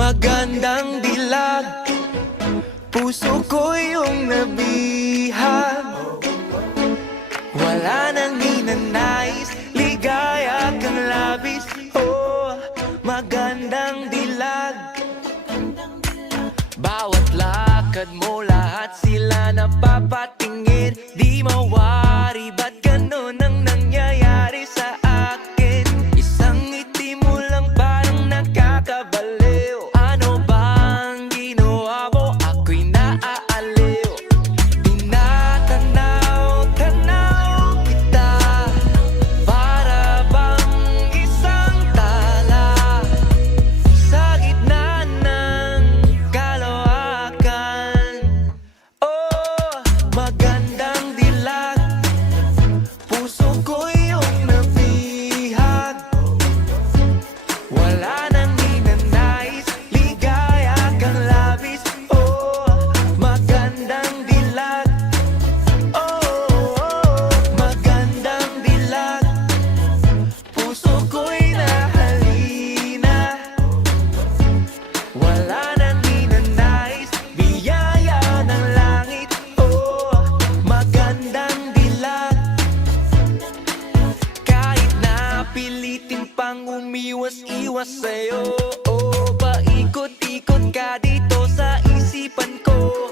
Magandang dilag, puso ko yung nabihag. Wala nang ninanais, ligaya kang labis. Oh, magandang dilag. Bawat lakad mo, lahat sila napapatingin. Di mawari, ba't ganun ang nangyayari sa akin? Isang ngiti mo lang parang nakakabaliw. Ano bang ginawa mo? Ako'y naaaliw. Tinatanaw-tanaw kita, para bang isang tala sa gitna ng kalawakan. Oh, magandang dilag, puso ko yung nabihag. Wala nang ninanais, ligaya kang labis. Oh, magandang dilag. Oh, magandang dilag, puso ko'y nahalina. Wala nang ninanais, biyaya ng langit. Oh, magandang dilag. Kahit na pilitin pang umiwas-iwas sa'yo, oh, paikot-ikot ka dito sa isipan ko.